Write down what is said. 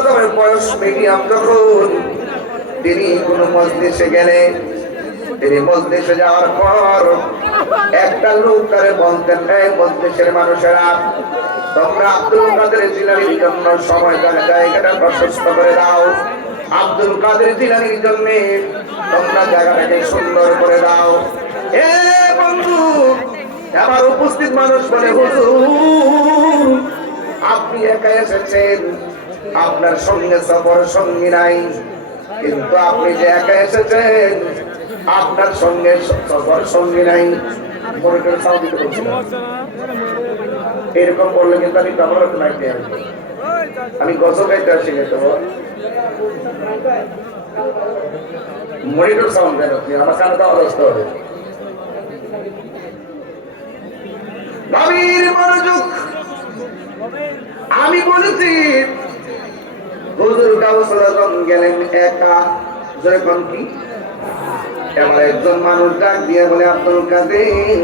আজমের বয়স মিডিয়াম যখন তিনি কোনো মজলিসে গেলেন, তিনি মজলিসে যাওয়ার পর একটা লোক তারে বলতেন, এই মজলিসের মানুষেরা তোমরা আব্দুল কাদের জিলানীর জন্য সময় জায়গাটা প্রশস্ত করে দাও, আব্দুল কাদের জিলানীর জন্য তোমরা জায়গাটাকে সুন্দর করে দাও। এ বন্ধু, আমার উপস্থিত মানুষ বলে, হুজুর আপনি একা এসেছেন, আপনার সঙ্গে সফর সঙ্গী নাই, কিন্তু আপনি যে একা এসেছেন আপনার সঙ্গে সফর সঙ্গী নাই। এরকম বললে কিন্তু আমি ব্যবহার লাগবে, আমি গজল গাইতে আসি না, তো মনিটর সাউন্ড দেন আপনি, আমার কানে তো অবস্থ হবে। গভীর মনোযোগ। আমি বলেছি হুজুর গাউসুল আজম গেলেন একা, যখন কি এবার একজন মানুষ ডাক দিয়ে বলে, আব্দুল কাদের